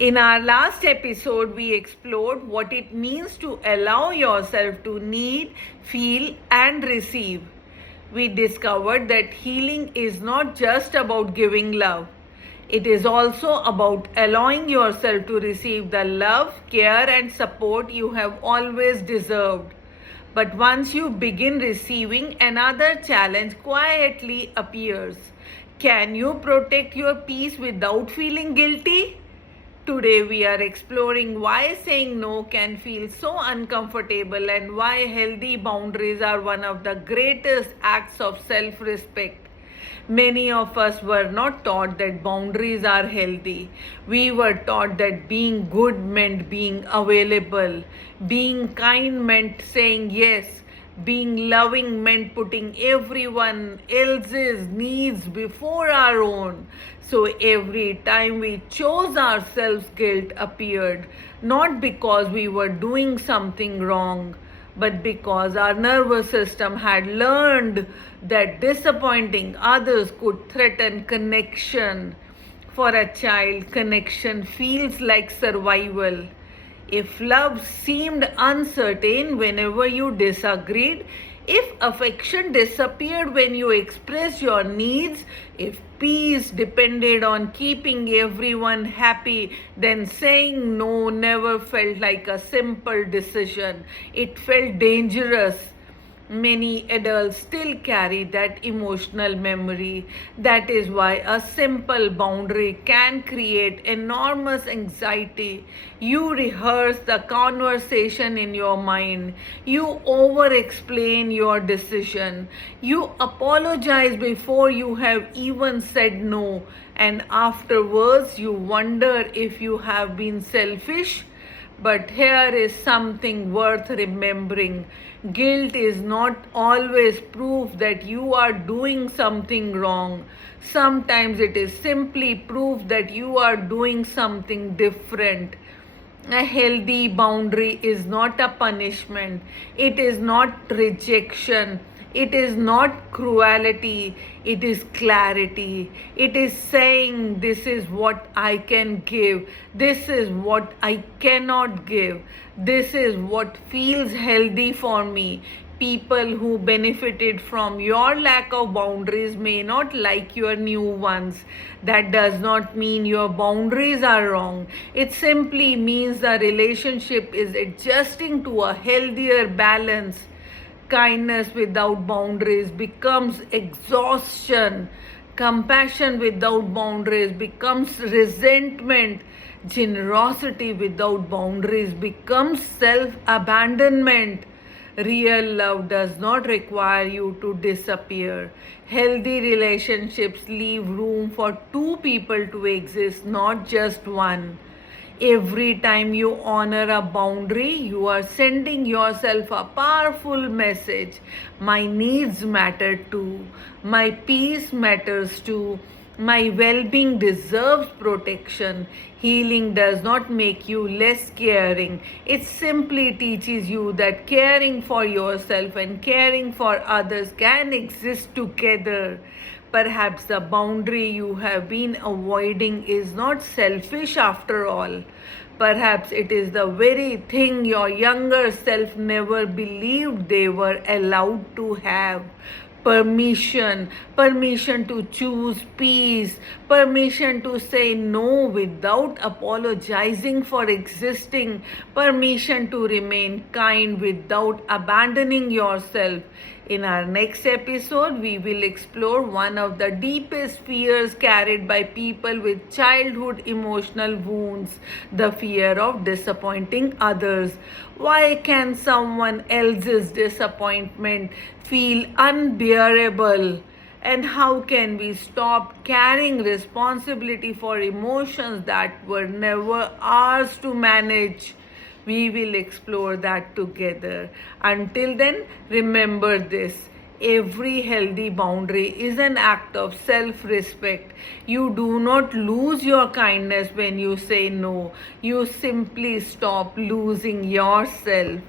In our last episode, we explored what it means to allow yourself to need, feel, and receive. We discovered that healing is not just about giving love, it is also about allowing yourself to receive the love, care, and support you have always deserved. But once you begin receiving, another challenge quietly appears. Can you protect your peace without feeling guilty? Today, we are exploring why saying no can feel so uncomfortable and why healthy boundaries are one of the greatest acts of self respect. Many of us were not taught that boundaries are healthy. We were taught that being good meant being available, being kind meant saying yes, being loving meant putting everyone else's needs before our own. So every time we chose ourselves, guilt appeared, not because we were doing something wrong, but because our nervous system had learned that disappointing others could threaten connection. For a child, connection feels like survival. If love seemed uncertain whenever you disagreed, if affection disappeared when you expressed your needs, if peace depended on keeping everyone happy, then saying no never felt like a simple decision. It felt dangerous. Many adults still carry that emotional memory. That is why a simple boundary can create enormous anxiety. You rehearse the conversation in your mind. You over explain your decision. You apologize before you have even said no. And afterwards, you wonder if you have been selfish. But here is something worth remembering. Guilt is not always proof that you are doing something wrong. Sometimes it is simply proof that you are doing something different. A healthy boundary is not a punishment. It is not rejection. It is not cruelty. It is clarity. It is saying, this is what I can give. This is what I cannot give. This is what feels healthy for me. People who benefited from your lack of boundaries may not like your new ones. That does not mean your boundaries are wrong. It simply means the relationship is adjusting to a healthier balance. Kindness without boundaries becomes exhaustion. Compassion without boundaries becomes resentment. Generosity without boundaries becomes self abandonment. Real love does not require you to disappear. Healthy relationships leave room for two people to exist, not just one. Every time you honor a boundary, you are sending yourself a powerful message. My needs matter too. My peace matters too. My well being deserves protection. Healing does not make you less caring. It simply teaches you that caring for yourself and caring for others can exist together. Perhaps the boundary you have been avoiding is not selfish after all. Perhaps it is the very thing your younger self never believed they were allowed to have. Permission to choose peace, permission to say no without apologizing for existing, permission to remain kind without abandoning yourself. In our next episode, we will explore one of the deepest fears carried by people with childhood emotional wounds, the fear of disappointing others. Why can someone else's disappointment feel unbearable? And how can we stop carrying responsibility for emotions that were never ours to manage? We will explore that together. Until then, remember this. Every healthy boundary is an act of self respect. You do not lose your kindness when you say no. You simply stop losing yourself.